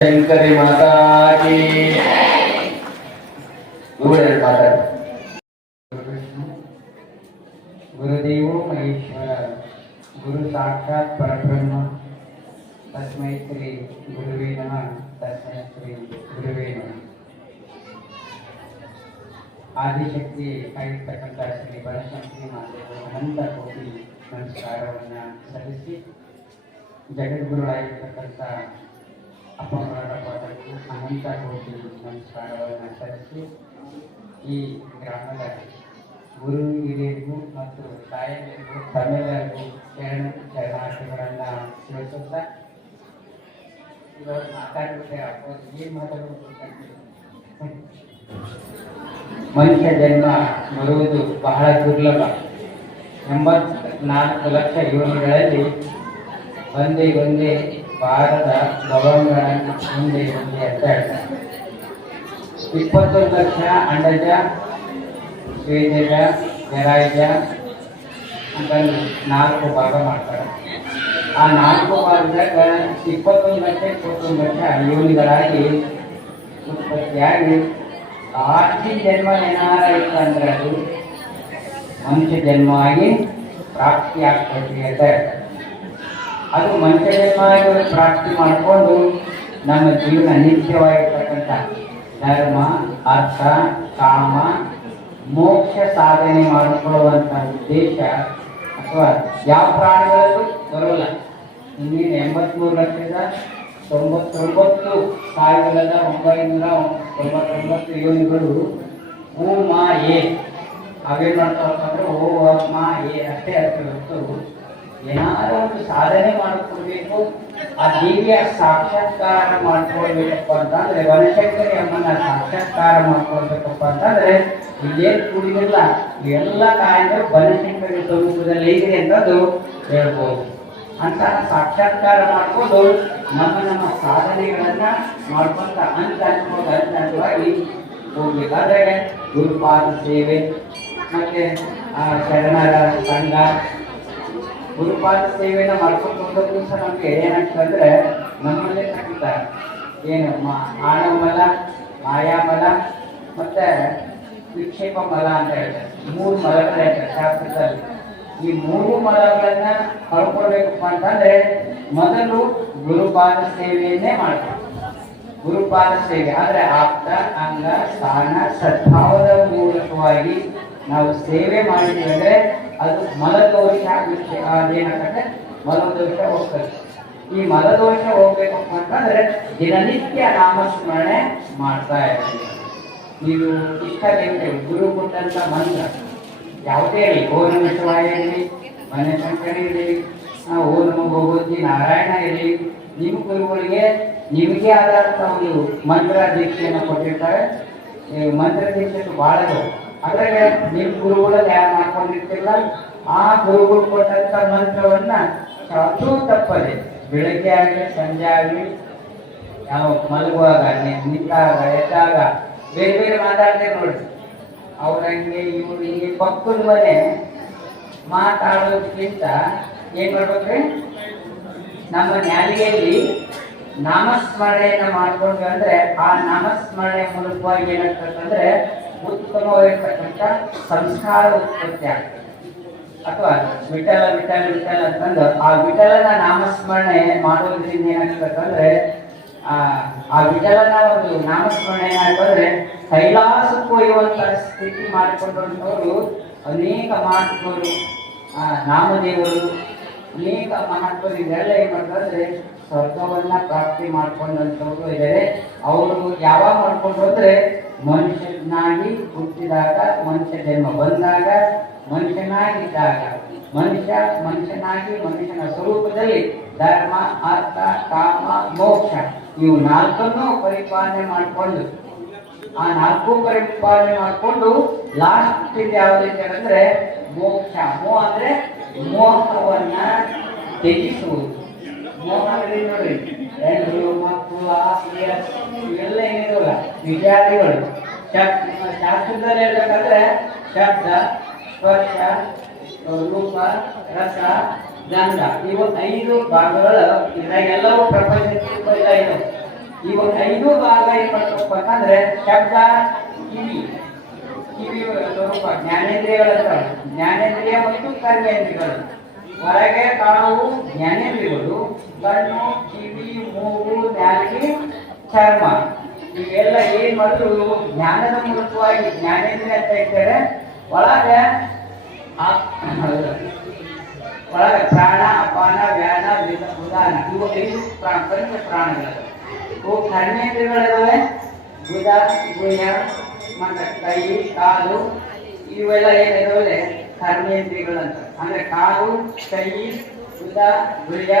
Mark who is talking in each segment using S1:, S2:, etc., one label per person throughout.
S1: ಶಂಕರಿ ಮಾತಾಜಿ ಗುರುಗಳು ಮಾತಾಡಿ
S2: ಗುರುದೇವೋ ಮಹೇಶ್ವರ ಗುರು ಸಾಕ್ಷಾತ್ ಪರಬ್ರಹ್ಮ ತಸ್ಮೈ ಶ್ರೀ ಗುರುವೇ ನಮಃ ತಸ್ಮೈ ಶ್ರೀ ಗುರುವೇ ನಮಃ ಆದಿಶಕ್ತಿ ಆಗಿರ್ತಕ್ಕಂಥ ಶ್ರೀ ಬನಶಂಕರಿ ಮಾತೆಯವರು ಅನಂತ ಕೋಟಿ ನಮಸ್ಕಾರವನ್ನು ಸಲ್ಲಿಸಿ ಜಗದ್ಗುರುಗಳಾಗಿರ್ತಕ್ಕಂಥ ಪಾಠಕ್ಕೆ ಅನಂತ ಕೋಟಿ ನಮಸ್ಕಾರವನ್ನು ಸಲ್ಲಿಸಿ ಈ ಗ್ರಾಮದ ಗುರು ಹಿರಿಯರಿಗೂ ಮತ್ತು ತಾಯಂದಿರಿಗೂ ತಮ್ಮೆಲ್ಲರಿಗೂ ಶರಣ ಶರಣಾರ್ಥಿಗಳನ್ನು ತಿಳಿಸುತ್ತಾ ಮಾತಾಡುತ್ತೆ ಅಪ್ಪ ಏನು ಮಾತಾಡಬೇಕು ಮನುಷ್ಯ ಜನ್ಮ ಬರುವುದು ಬಹಳ ದುರ್ಲಭ. ಎಂಬತ್ನಾಲ್ಕು ಲಕ್ಷ ಯೋನಿಗಳಲ್ಲಿ ಒಂದೇ ಒಂದೇ ಭಾರತ ಲವಂಗಗಳನ್ನು ಒಂದೇ ಒಂದೇ ಅಂತ ಹೇಳ್ತಾರೆ. ಇಪ್ಪತ್ತೊಂದು ಲಕ್ಷ ಅಂಡಜ ಶ್ವೇತಜ ಜರಾಯುಜ ಅಂತ ನಾಲ್ಕು ಭಾಗ ಮಾಡ್ತಾರೆ. ಆ ನಾಲ್ಕು ಭಾಗದಾಗ ಇಪ್ಪತ್ತೊಂದು ಲಕ್ಷ ಇಪ್ಪತ್ತೊಂದು ಲಕ್ಷ ಯೋನಿಗಳಾಗಿ ಉತ್ಪತ್ತಿಯಾಗಿ ಆಸ್ತಿ ಜನ್ಮ ಏನಾರ ಇತ್ತು ಅಂದ್ರೆ ಅದು ಮನುಷ್ಯ ಜನ್ಮ ಆಗಿ ಪ್ರಾಪ್ತಿ ಆಗ್ತದೆ ಅಂತ ಹೇಳ್ತಾರೆ. ಅದು ಮನುಷ್ಯ ಪ್ರಾರ್ಥನೆ ಪ್ರಾಪ್ತಿ ಮಾಡಿಕೊಂಡು ನಮ್ಮ ಜೀವನ ನಿತ್ಯವಾಗಿರ್ತಕ್ಕಂಥ ಧರ್ಮ, ಅರ್ಥ, ಕಾಮ, ಮೋಕ್ಷ ಸಾಧನೆ ಮಾಡಿಕೊಳ್ಳುವಂಥ ಉದ್ದೇಶ ಅಥವಾ ಯಾವ ಪ್ರಾಣಿಗಳಲ್ಲೂ ಬರೋಲ್ಲ. ಇನ್ನೇನು ಎಂಬತ್ಮೂರು ಲಕ್ಷದ ತೊಂಬತ್ತೊಂಬತ್ತು ಸಾವಿರದ ಒಂಬೈನೂರ ತೊಂಬತ್ತೊಂಬತ್ತು ಯೋನಿಗಳು ಹೂ, ಮಾ ಎ ಅವೇನು ಮಾಡ್ತಾವಪ್ಪ ಓ ಮಾ ಎ ಅಷ್ಟೇ ಅರ್ಥ ಏನಾದರೂ ಒಂದು ಸಾಧನೆ ಮಾಡಿಕೊಡ್ಬೇಕು, ಆ ದೇವಿಯ ಸಾಕ್ಷಾತ್ಕಾರ ಮಾಡ್ಕೊಳ್ಬೇಕಪ್ಪ ಅಂತಂದ್ರೆ ವನಶಂಕರಿ ಅಮ್ಮನ ಸಾಕ್ಷಾತ್ಕಾರ ಮಾಡ್ಕೊಳ್ಬೇಕಪ್ಪ ಅಂತಂದ್ರೆ ಇಲ್ಲೇನು ಕೂಡಿದಿಲ್ಲ ಎಲ್ಲ ಕಾರ್ಯ ಬನಶಂಕರಿ ಸ್ವರೂಪದಲ್ಲಿ ಇದೆ ಅಂತದ್ದು ಹೇಳ್ಬೋದು. ಅಂತ ಸಾಕ್ಷಾತ್ಕಾರ ಮಾಡ್ಕೊಂಡು ನಮ್ಮ ನಮ್ಮ ಸಾಧನೆಗಳನ್ನ ಮಾಡ್ಕೊಂತ ಅಂತ ಅನ್ಕೊಂಡು ಅಂತ ಅನ್ವಾಗಿ ಹೋಗ್ಬೇಕಾದ್ರೆ ಗುರುಪಾದ ಸೇವೆ, ಮತ್ತೆ ಆ ಶರಣರ ಸಂಘ ಗುರುಪಾದ ಸೇವೆಯನ್ನು ಮಾಡ್ಕೊಂಡು ಹೋಗೋ ದಿವಸ ನಮ್ಗೆ ಏನಾಗ್ತದೆ ನಮ್ಮಲ್ಲೇ ತಗ್ತಾರೆ ಏನು ಆಣಮಲ ಮಾಯಾಮಲ, ಮತ್ತೆ ವಿಕ್ಷೇಪ ಮಲ ಅಂತ ಹೇಳ್ತಾರೆ. ಮೂರು ಮಲಗಳು ಶಾಸ್ತ್ರದಲ್ಲಿ. ಈ ಮೂರು ಮಲಗಳನ್ನ ಕಳ್ಕೊಳ್ಬೇಕಪ್ಪ ಅಂತಂದ್ರೆ ಮೊದಲು ಗುರುಪಾದ ಸೇವೆಯನ್ನೇ ಮಾಡ್ತಾರೆ ಗುರುಪಾದ ಸೇವೆ ಆದ್ರೆ ಆಪ್ತ, ಅಂಗ, ಸ್ಥಾನ, ಸದ್ಭಾವದ ಮೂಲಕವಾಗಿ ನಾವು ಸೇವೆ ಮಾಡಿದ್ವಿ ಅದು ಮಲದೋಷ ವಿಷಯ ಅದೇನಾಗತ್ತೆ ಮಲದೋಷ ಹೋಗ್ತದೆ. ಈ ಮಲದೋಷ ಹೋಗ್ಬೇಕು ಅಂತಂದ್ರೆ ದಿನನಿತ್ಯ ನಾಮಸ್ಮರಣೆ ಮಾಡ್ತಾ ಇರ್ತೀವಿ. ನೀವು ಇಷ್ಟ ದೇವತೆ ಗುರು ಕೊಟ್ಟಂತ ಮಂತ್ರ. ಯಾವುದೇ ಇರಲಿ ಓ ನಮ ಶಿವಾಯ ಇರಲಿ ಮನೆಶಂಕರ ಇರಲಿ ಆ, ಓ ನಮ ಭಗವತಿ ನಾರಾಯಣ ಇರಲಿ ನಿಮ್ಮ ಗುರುಗಳಿಗೆ ನಿಮಗೆ ಆದಂಥ ಒಂದು ಮಂತ್ರ ದೀಕ್ಷೆಯನ್ನು ಕೊಟ್ಟಿರ್ತಾರೆ. ಮಂತ್ರ ದೀಕ್ಷೆ ಭಾಳ ಅದ್ರಾಗ ನಿಮ್ಮ ಗುರುಗಳು ಧ್ಯಾನ ಮಾಡ್ಕೊಂಡಿರ್ತಿಲ್ಲ, ಆ ಗುರುಗಳು ಕೊಟ್ಟಂತ ಮಂತ್ರವನ್ನ ಅದು ತಪ್ಪದೆ, ಬೆಳಗ್ಗೆ ಆಗಲಿ, ಸಂಜೆ ಆಗಲಿ ಯಾವ ಮಲಗುವಾಗ ನಿಂತಾಗ, ಎದ್ದಾಗ ಬೇರೆ ಬೇರೆ ಮಾತಾಡ್ತೇವೆ ನೋಡಿ. ಅವ್ರ ಹಂಗೆ ಇವ್ರು ಹಿಂಗೆ ಪಕ್ಕದ ಮನೆ ಮಾತಾಡೋದಕ್ಕಿಂತ ಏನ್ ಮಾಡ್ಬೇಕ್ರಿ? ನಮ್ಮ ನ್ಯಾಲಿಯಲ್ಲಿ ನಾಮಸ್ಮರಣೆಯನ್ನ ಮಾಡ್ಕೊಂಡ್ವಿ ಅಂದ್ರೆ ಆ ನಾಮಸ್ಮರಣೆ ಮೂಲಕವಾಗಿ ಏನಾಗ್ತದಂದ್ರೆ ಉತ್ತಮವಾಗಿರ್ತಕ್ಕಂಥ ಸಂಸ್ಕಾರ ಉತ್ಪತ್ತಿ ಆಗ್ತದೆ. ಅಥವಾ ವಿಠಲ ವಿಠಲ ವಿಠಲ ಅಂತಂದು ಆ ವಿಠಲನ ನಾಮಸ್ಮರಣೆ ಮಾಡೋದ್ರಿಂದ ಏನಾಗ್ತದಂದ್ರೆ ಆ ವಿಠಲನ ಒಂದು ನಾಮಸ್ಮರಣೆ ಕೈಲಾಸಕ್ಕೆ ಒಯ್ಯುವಂತ ಸ್ಥಿತಿ ಮಾಡಿಕೊಂಡವರು ಅನೇಕ ಮಹಾತ್ಮರು ನಾಮದೇವರು ಅನೇಕ ಮಹಾತ್ಮರು ಇದೆಲ್ಲ ಏನ್ ಮಾಡ್ತಾರೆ ಸ್ವರ್ಗವನ್ನ ಪ್ರಾಪ್ತಿ ಮಾಡ್ಕೊಂಡಂತವ್ರು ಇದ್ದಾರೆ. ಅವರು ಯಾವಾಗ ಮಾಡ್ಕೊಂಡ್ರು ಮನುಷ್ಯನಾಗಿ ಹುಟ್ಟಿದಾಗ ಮನುಷ್ಯ ಜನ್ಮ ಬಂದಾಗ, ಮನುಷ್ಯನಾಗಿದ್ದಾಗ, ಮನುಷ್ಯ ಮನುಷ್ಯನಾಗಿ ಮನುಷ್ಯನ ಸ್ವರೂಪದಲ್ಲಿ ಧರ್ಮ, ಅರ್ಥ, ಕಾಮ, ಮೋಕ್ಷ, ಇವು ನಾಲ್ಕನ್ನು ಪರಿಪಾಲನೆ ಮಾಡಿಕೊಂಡು, ಆ ನಾಲ್ಕು ಪರಿಪಾಲನೆ ಮಾಡಿಕೊಂಡು ಲಾಸ್ಟ್ ಯಾವ್ದೈತೆ ಅಂದ್ರೆ ಮೋಕ್ಷ. ಮೋ ಅಂದ್ರೆ ಮೋಹವನ್ನ ತ್ಯಜಿಸುವುದು. ಮೋಹ ಅಂದ್ರೆ ನೋಡ್ರಿ ಹೆಣ್ಣು ಮಕ್ಕಳು ಆಸ್ತಿ ಇವೆಲ್ಲ ಏನಿರೋಲ್ಲ ವಿಚಾರಿಗಳು ಶಾಸ್ತ್ರದಲ್ಲಿ ಹೇಳ್ಬೇಕಂದ್ರೆ ಶಬ್ದ, ಸ್ಪರ್ಶ, ರೂಪ, ರಸ, ಗಂಧ. ಇವು ಐದು ಭಾಗಗಳು ಇದ್ರಾಗೆಲ್ಲವೂ ಪ್ರಪಂಚಕ್ಕೆ ಬರ್ತಾ ಇದ್ದಾವೆ ಇವು ಐದು ಭಾಗ ಏನ್ ಮಾಡ್ಬೇಕಂದ್ರೆ ಶಬ್ದ, ಕಿವಿ. ಕಿವಿ ಸ್ವರೂಪ ಜ್ಞಾನೇಂದ್ರಿಯಗಳಂತ ಜ್ಞಾನೇಂದ್ರಿಯ ಮತ್ತು ಕರ್ಮೇಂದ್ರಿಯಗಳು. ಹೊರಗೆ ಕಾಣುವು ಜ್ಞಾನೇಂದ್ರಿಯಗಳು ಕಣ್ಣು, ಕಿವಿ, ಮೂಗು ನಾಲಿಗೆ ಚರ್ಮ. ಇವೆಲ್ಲ ಏನ್ ಮಾಡಿದ್ರು? ಜ್ಞಾನದ ಮೂಲಕವಾಗಿ ಜ್ಞಾನೇಂದ್ರಿಯ ಅಂತ ಹೇಳ್ತಾರೆ. ಒಳಗೆ ಒಳಗೆ ಪ್ರಾಣ, ಅಪಾನ, ವ್ಯಾನ ಉದಾನ ಇವು ಐದು ಪ್ರಾಣ ಪಂಚ ಪ್ರಾಣಗಳು. ಇವು ಕರ್ಮೇಂದ್ರಿಯಗಳಿದಾವೆ. ಗುಣ ಗುಹ್ಯ ಮತ್ತೆ ಕೈ, ಕಾಲು, ಇವೆಲ್ಲ ಏನಿದಾವಲ್ಲ ಕರ್ಮೇಂದ್ರಿಯಗಳು ಅಂತ ಅಂದ್ರೆ ಕಾಲು ಕೈ ಉದ ಗುರಿಯ,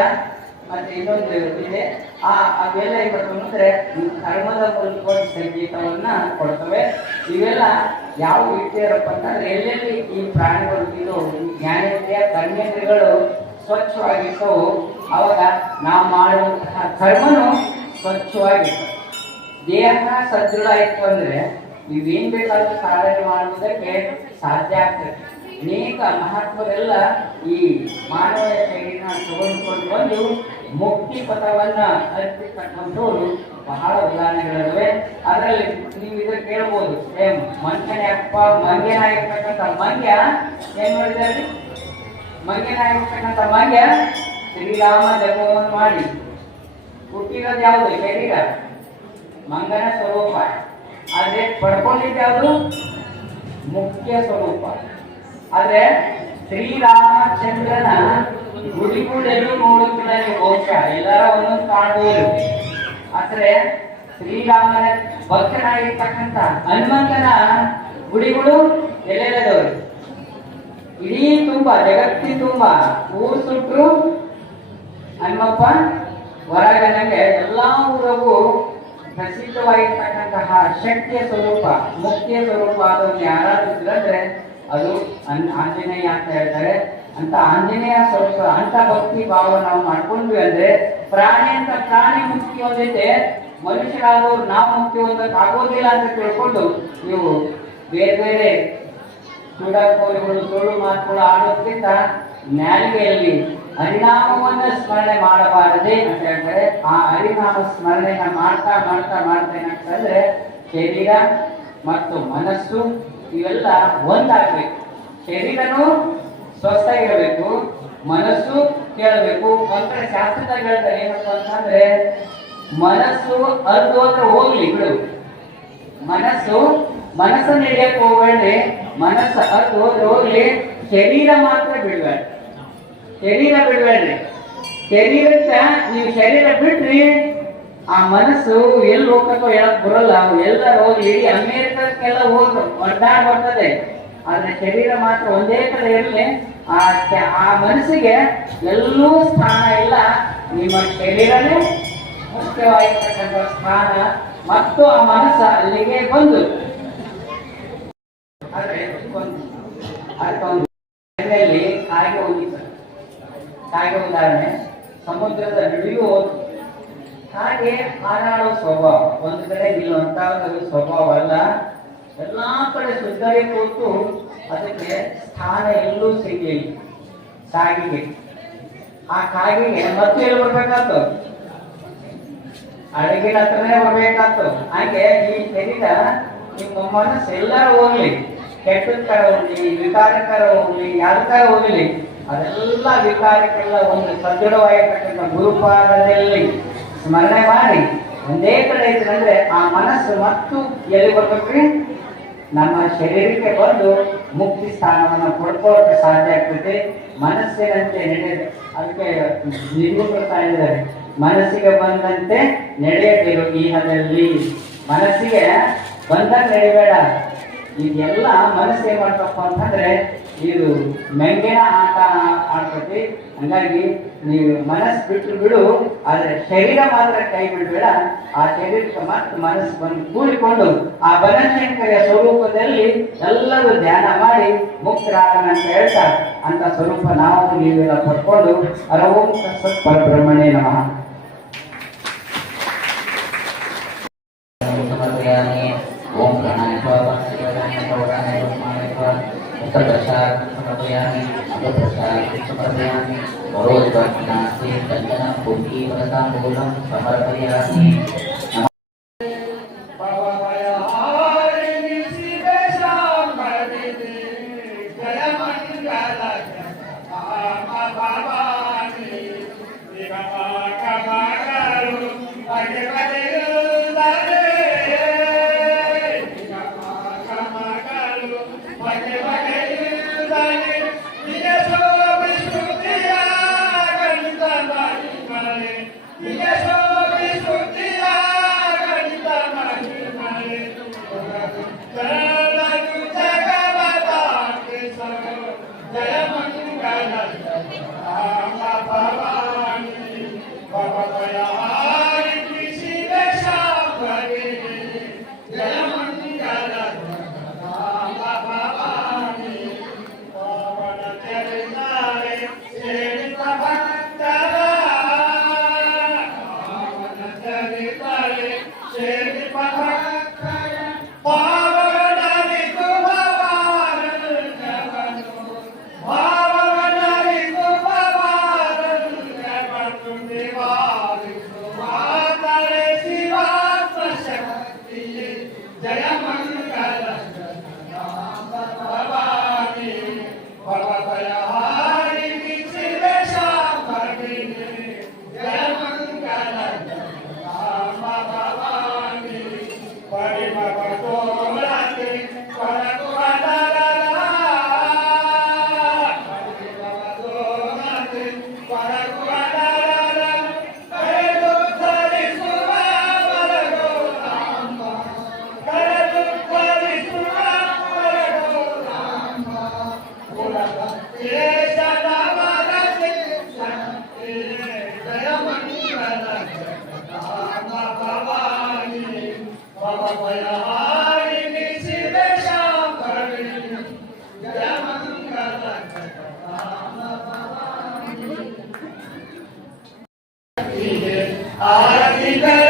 S2: ಮತ್ತೆ ಇನ್ನೊಂದು ಇದೆ. ಆ, ಅವೆಲ್ಲ ಇವತ್ತು ಅಂದ್ರೆ ಕರ್ಮದ ಮೂಲಕವಾಗಿ ಸಂಗೀತವನ್ನ ಕೊಡ್ತವೆ. ಇವೆಲ್ಲ ಯಾವ ರೀತಿಯರಪ್ಪ ಅಂತಂದ್ರೆ ಎಲ್ಲೆಲ್ಲಿ ಈ ಪ್ರಾಣಿಗಳು ಇದು ಜ್ಞಾನೇಂದ್ರಿಯ ಕರ್ಮೇಂದ್ರಿಯಗಳು ಸ್ವಚ್ಛವಾಗಿರ್ತವು, ಅವಾಗ ನಾವು ಮಾಡುವಂತಹ ಕರ್ಮನು ಸ್ವಚ್ಛವಾಗಿತ್ತು ದೇಹ ಸದೃಢ ಆಯಿತು ಅಂದ್ರೆ ನೀವೇನ್ ಬೇಕಾದ್ರೂ ಸಾಧನೆ ಮಾಡುವುದಕ್ಕೆ ಸಾಧ್ಯ ಆಗ್ತದೆ. ಅನೇಕ ಮಹಾತ್ಮರೆಲ್ಲ ಈ ಮಾನವ ಶೈಲಿನ ತಗೊಂಡುಕೊಂಡು ಬಂದು ಮುಕ್ತಿ ಪಥವನ್ನ ಅರ್ಪಿಸ್ತಕ್ಕಂಥವ್ರು ಬಹಳ ಉದಾಹರಣೆಗಳಿವೆ ಅದರಲ್ಲಿ ನೀವು ಇದ್ರ ಕೇಳ್ಬೋದು. ಏ ಮಂಗ್ಯನ ಅಪ್ಪ ಮಂಗ್ಯನಾಗಿರ್ತಕ್ಕಂಥ ಮಂಗ್ಯ? ಏನ್ ಮಾಡಿದ್ದಾರೆ ಮಂಗ್ಯನಾಗಿರ್ತಕ್ಕಂಥ ಮಂಗ್ಯ? ಶ್ರೀರಾಮ ಜಪವನ್ನು ಮಾಡಿ. ಹುಟ್ಟಿರೋದು ಯಾವುದು? ಶರೀರ. ಮಂಗನ ಸ್ವರೂಪ. ಆದ್ರೆ ಪಡ್ಕೊಂಡಿದ್ದ ಯಾವುದು? ಮುಖ್ಯ ಸ್ವರೂಪ. ಆದ್ರೆ ಶ್ರೀರಾಮಚಂದ್ರನ ಗುಡಿಗೂಡೆಲ್ಲೂ ನೋಡುತ್ತಿದ್ದಾರೆ ಬಹುಶಃ ಎಲ್ಲರ ಒಂದೊಂದು ಕಾಣಬಹುದು ಆದ್ರೆ ಶ್ರೀರಾಮನ ಭಕ್ತನಾಗಿರ್ತಕ್ಕಂತ ಹನುಮಂತನ ಗುಡಿಗಳು ಎಲ್ಲೆಲ್ಲದವರು? ಇಡೀ ತುಂಬಾ ಜಗತ್ತಿ ತುಂಬಾ ಊರು ಸುಟ್ಟರು ಹನುಮಪ್ಪ ಹೊರಗನಂಗೆ ಎಲ್ಲಾ ಊರಗೂ ಪ್ರಸಿದ್ಧವಾಗಿರ್ತಕ್ಕಂತಹ ಶಕ್ತಿಯ ಸ್ವರೂಪ ಮುಖ್ಯ ಸ್ವರೂಪ ಅದನ್ನು ಯಾರಾದ್ರೂ ಅದು ಅನ್- ಆಂಜನೇಯ ಅಂತ ಹೇಳ್ತಾರೆ. ಅಂತ ಆಂಜನೇಯ ಸ್ವರೂಪ ಅಂತ ಭಕ್ತಿ ಭಾವ ನಾವು ಮಾಡ್ಕೊಂಡ್ವಿ ಅಂದ್ರೆ ಪ್ರಾಣಿ ಅಂತ ಪ್ರಾಣಿ ಮುಕ್ತಿ ಜೊತೆ ಮನುಷ್ಯರಾದವ್ರು ನಾವು ಮುಕ್ತಿ ಹೊಂದಕ್ ಆಗೋದಿಲ್ಲ ಅಂತ ತಿಳ್ಕೊಂಡು ನೀವು ಬೇರೆ ಬೇರೆ ಸುಡಕೋರಿಗಳು ಸುಳ್ಳು ಮಾತುಗಳು ಆಡೋದ್ರಿಂದ ನ್ಯಾಯಿಗೆಯಲ್ಲಿ ಹರಿನಾಮವನ್ನ ಸ್ಮರಣೆ ಮಾಡಬಾರದೆ ಅಂತ ಹೇಳ್ತಾರೆ. ಆ ಹರಿನಾಮ ಸ್ಮರಣೆನ ಮಾಡ್ತಾ ಮಾಡ್ತಾ ಮಾಡ್ತಾ ಏನಂತಂದ್ರೆ ಶರೀರ ಮತ್ತು ಮನಸ್ಸು ಇವೆಲ್ಲ ಒಂದಾಗ್ಬೇಕು. ಶರೀರನು ಸ್ವಸ್ಥ ಇರಬೇಕು, ಮನಸ್ಸು ಕೇಳಬೇಕು. ಅಂತ ಶಾಸ್ತ್ರದಾಗ ಹೇಳ್ತಾರೆ ಏನಪ್ಪ ಅಂತಂದ್ರೆ, ಮನಸ್ಸು ಅರ್ಧ ಅಂದ್ರೆ ಹೋಗ್ಲಿ, ಬಿಡು. ಮನಸ್ಸು ಮನಸ್ಸನ್ನು ಹಿಡಿಯಕ್ಕೆ ಹೋಗ್ಬೇಡ್ರಿ. ಮನಸ್ಸು ಅದು ಹೋದ್ರೆ ಹೋಗ್ಲಿ, ಶರೀರ ಮಾತ್ರ ಬಿಡ್ಬೇಡ ಶರೀರ ಬಿಡ್ಬೇಡ್ರಿ. ಶರೀರಕ್ಕ ನೀವು ಶರೀರ ಬಿಟ್ರಿ ಆ ಮನಸ್ಸು ಎಲ್ಲಿ ಹೋಗ್ಬೇಕೋ ಹೇಳಕ್ ಬರಲ್ಲ. ಎಲ್ಲರೂ ಎಲ್ಲ ಹೋಗಿ ಇಡೀ ಅಮೇರಿಕಕ್ಕೆಲ್ಲ ಹೋಗಿ ಒಡ್ಡಾಡ್ ಬರ್ತದೆ. ಆದ್ರೆ ಶರೀರ ಮಾತ್ರ ಒಂದೇ ಕಡೆ ಇರಲಿ, ಆ ಆ ಮನಸ್ಸಿಗೆ ಎಲ್ಲೂ ಸ್ಥಾನ ಇಲ್ಲ. ನಿಮ್ಮ ಶರೀರನೇ ಮುಖ್ಯವಾಗಿರ್ತಕ್ಕಂಥ ಸ್ಥಾನ. ಮತ್ತು ಆ ಮನಸ್ಸು ಅಲ್ಲಿಗೆ ಬಂದು. ಆದ್ರೆ ಅದಕ್ಕೊಂದು ಕಾಗೆ ಉದಾಹರಣೆ ಸಮುದ್ರದ ನಡುವೆಯೂ ಹೋಯ್ತು. ಹಾಗೆ ಹಾರಾಡೋ ಸ್ವಭಾವ. ಒಂದು ಕಡೆ ನಿಲ್ಲುವಂತ ಸ್ವಭಾವ ಅಲ್ಲ. ಎಲ್ಲಾ ಕಡೆ ಸುತ್ತಲೇ ಕೂತು ಅದಕ್ಕೆ ಸ್ಥಾನ ಎಲ್ಲೂ ಸಿಗಲಿಲ್ಲ. ಸಾಗಿಗೆ. ಆ ಕಾಗಿಗೆ ಮತ್ತೆ ಎಲ್ಲಿ ಬರ್ಬೇಕಾಯ್ತು? ಅಡಗಿನ ಹತ್ರನೇ ಬರ್ಬೇಕಾಯ್ತು. ಹಾಗೆ ಈ ಶರೀರ ನಿಮ್ಮ ಮನಸ್ಸು ಎಲ್ಲರೂ ಹೋಗ್ಲಿ. ಕೆಟ್ಟದ ಕರ ಹೋಗ್ಲಿ ವಿಕಾರಕರ ಹೋಗ್ಲಿ ಯಾರಕರ ಹೋಗ್ಲಿ. ಅದೆಲ್ಲ ವಿಕಾರಕ್ಕೆಲ್ಲ ಒಂದು ಸದೃಢವಾಗಿರ್ತಕ್ಕಂಥ ಗುರುಪಾದದಲ್ಲಿ ಸ್ಮರಣೆ ಮಾಡಿ. ಒಂದೇ ಕಡೆ ಇದ್ರಂದ್ರೆ ಆ ಮನಸ್ಸು ಮತ್ತು ಎಲ್ಲಿ ಬರ್ಬೇಕ್ರಿ? ನಮ್ಮ ಶರೀರಕ್ಕೆ ಬಂದು ಮುಕ್ತಿ ಸ್ಥಾನವನ್ನು ಕೊಡ್ಕೊಳ್ಳೋಕೆ ಸಾಧ್ಯ ಆಗ್ತದೆ ಮನಸ್ಸಿನಂತೆ ನಡೆಯೋದು ಅದಕ್ಕೆ ಕೊಡ್ತಾ ಇದ್ದಾರೆ. ಮನಸ್ಸಿಗೆ ಬಂದಂತೆ ನಡೆಯದಿರು ಈಹದಲ್ಲಿ ಮನಸ್ಸಿಗೆ ಬಂದಂಗೆ ನಡೆಯಬೇಡ ಇದೆಲ್ಲ ಮನಸ್ಸು ಏನ್ ಮಾಡ್ತಪ್ಪ ಅಂತಂದ್ರೆ ಇದು ಮೆಂಗಿನ ಆಟ ಮಾಡ್ಕೊತಿ ಹಂಗಾಗಿ ನೀವು ಮನಸ್ಸು ಬಿಟ್ಟು ಬಿಡು, ಆದ್ರೆ ಶರೀರ ಮಾತ್ರ ಕೈ ಬಿಡಬೇಡ. ಆ ಶರೀರಕ್ಕೆ ಮಾತ್ರ ಮನಸ್ಸು ಬಂದು ಕೂಡಿಕೊಂಡು ಆ ಬನಶಂಕರಿಯ ಸ್ವರೂಪದಲ್ಲಿ ಎಲ್ಲರೂ ಧ್ಯಾನ ಮಾಡಿ ಮುಕ್ತರಾಗಣ ಅಂತ ಹೇಳ್ತಾರೆ. ಅಂತ ಸ್ವರೂಪ ನಾವು ನೀವೆಲ್ಲ ಪಡ್ಕೊಂಡು ಅರವೋಂಕ ಸತ್ ಪರಬ್ರಹ್ಮಣೇ ನಮಃ.
S1: प्रसाद समर्पयामि शिवप्रसाद समर्पयामि भोजवर्णासे चन्दनं पूर्वीवताम्बूलं समर्पयामि
S3: Vai, vai, vai. Ya, ya. Amen.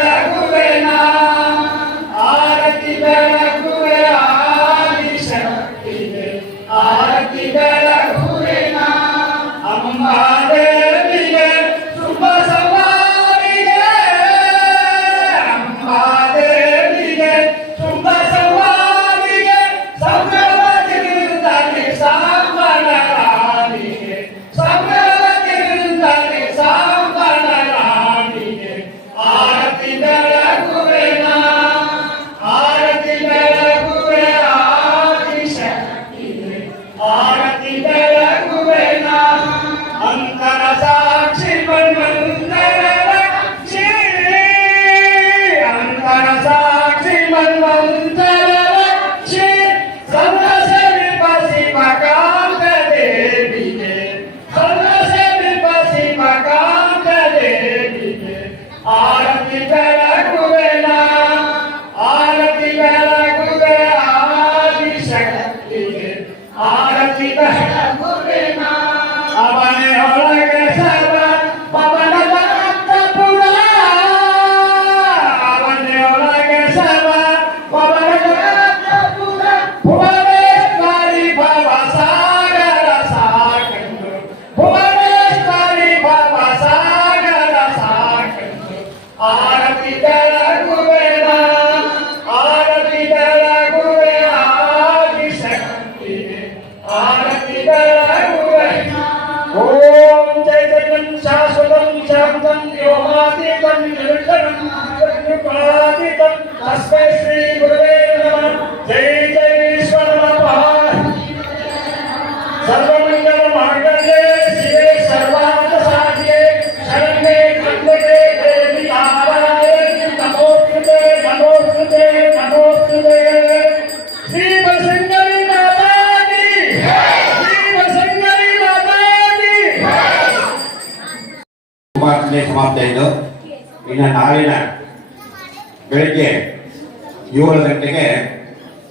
S3: ಏಳು ಗಂಟೆಗೆ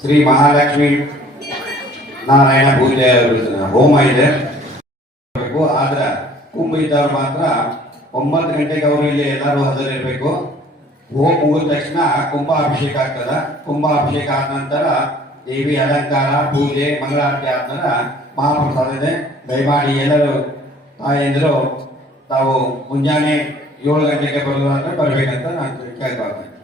S3: ಶ್ರೀ ಮಹಾಲಕ್ಷ್ಮಿ ನಾರಾಯಣ ಪೂಜೆ ಹೋಮ ಇದೆ. ಆದ್ರೆ ಕುಂಭ ಇದ್ದವ್ರು ಮಾತ್ರ ಒಂಬತ್ತು ಗಂಟೆಗೆ ಅವರು ಇಲ್ಲಿ ಎಲ್ಲರೂ ಹದರಿರಬೇಕು ಹೋಮ ಮುಗಿದ ತಕ್ಷಣ ಕುಂಭ ಅಭಿಷೇಕ ಆಗ್ತದ. ಕುಂಭಾಭಿಷೇಕ ಆದ ನಂತರ ದೇವಿ ಅಲಂಕಾರ, ಪೂಜೆ, ಮಂಗಳಾರತಿ ಆದ ನಂತರ ಮಹಾಪ್ರಸಾದ ಇದೆ. ದಯಮಾಡಿ ಎಲ್ಲರೂ ತಾಯಂದರು, ತಾವು ಮುಂಜಾನೆ ಏಳು ಗಂಟೆಗೆ ಬರೋದಾದ್ರೆ ಬರಬೇಕಂತ ನಾನು ಕೇಳ್ಕೊಳ್ತೇನೆ.